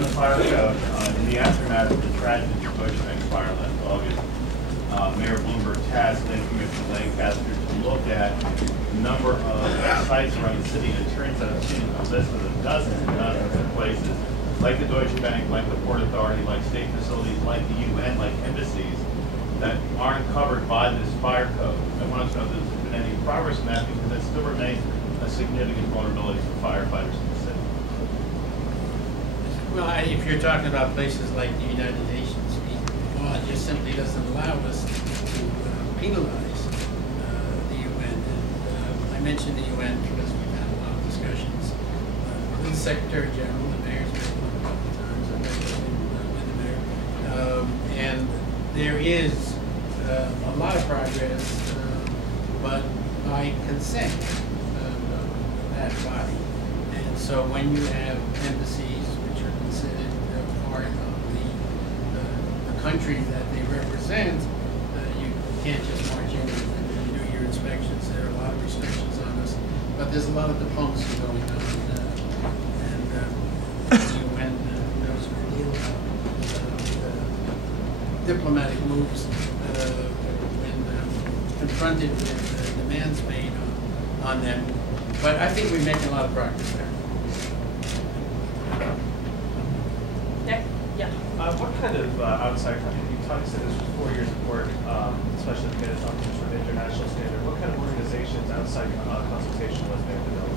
on the fire code, in the aftermath of the tragic Deutsche Bank fire last August, Mayor Bloomberg tasked then Commissioner Lancaster to look at the number of sites around the city. And it turns out I've seen a list of dozens and dozens of places, like the Deutsche Bank, like the Port Authority, like state facilities, like the UN, like embassies, that aren't covered by this fire code. I want to know if there's been any progress in that, because that still remains a significant vulnerability for firefighters in the city. Well, if you're talking about places like the United Nations, the law just simply doesn't allow us to penalize the UN. And I mentioned the UN because we've had a lot of discussions with the Secretary General, the mayor's been a couple of times, I've been with the mayor. And there is a lot of progress, but by consent of that body. And so when you have embassies, which are considered part of the country that they represent, you can't just march in and do your inspections. There are a lot of restrictions on us, but there's a lot of diplomacy going on, and the UN knows a good deal about diplomatic moves when confronted with demands made on them. But I think we're making a lot of progress there. Nick? Yeah. What kind of outside, you said this was 4 years of work, especially to get us up to sort of international standard. What kind of organizations outside consultation was there developed?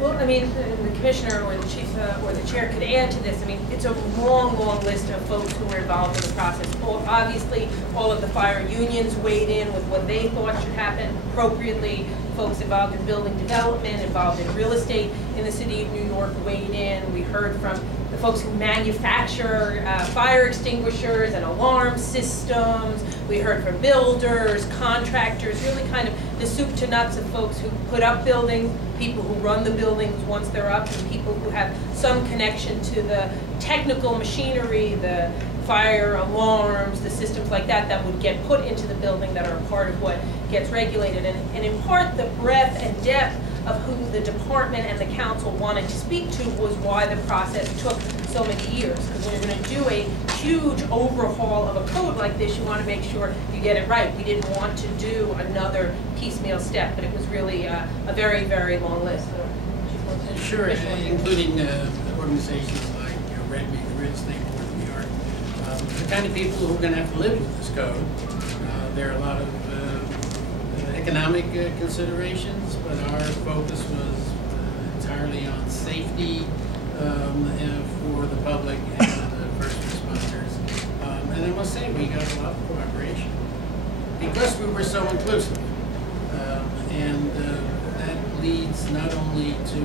Well, I mean, the commissioner or the chief or the chair could add to this. I mean, it's a long, long list of folks who were involved in the process. Obviously, all of the fire unions weighed in with what they thought should happen appropriately. Folks involved in building development, involved in real estate in the city of New York weighed in. We heard from the folks who manufacture fire extinguishers and alarm systems. We heard from builders, contractors, really kind of the soup to nuts of folks who put up buildings, people who run the buildings once they're up, and people who have some connection to the technical machinery, the fire alarms, the systems like that that would get put into the building that are part of what gets regulated. And in part, the breadth and depth of who the department and the council wanted to speak to was why the process took so many years. Because when you're going to do a huge overhaul of a code like this, you want to make sure you get it right. We didn't want to do another piecemeal step, but it was really a very, very long list. Sure, including organizations like Red Meat, the Red State Board of New York. The kind of people who are going to have to live with this code. There are a lot of economic considerations, but our focus was entirely on safety for the public and the first responders. And I must say, we got a lot of cooperation because we were so inclusive. And that leads not only to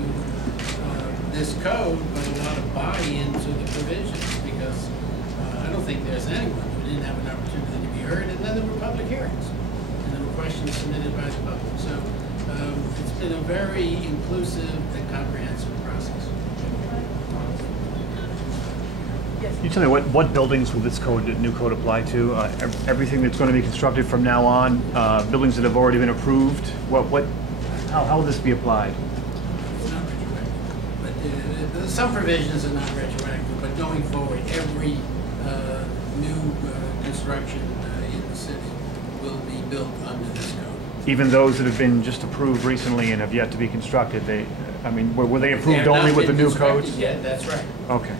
this code, but a lot of buy-in to the provisions, because I don't think there's anyone who didn't have an opportunity to be heard. And then there were public hearings, and there were questions submitted by the public. So it's been a very inclusive and comprehensive process. Yes. Can you tell me what buildings will this new code apply to? Everything that's going to be constructed from now on, buildings that have already been approved. How will this be applied? It's not retroactive, but some provisions are not retroactive. But going forward, every new construction in the city will be built under this code. Even those that have been just approved recently and have yet to be constructed, were they approved only with the new codes? Yeah, that's right. Okay.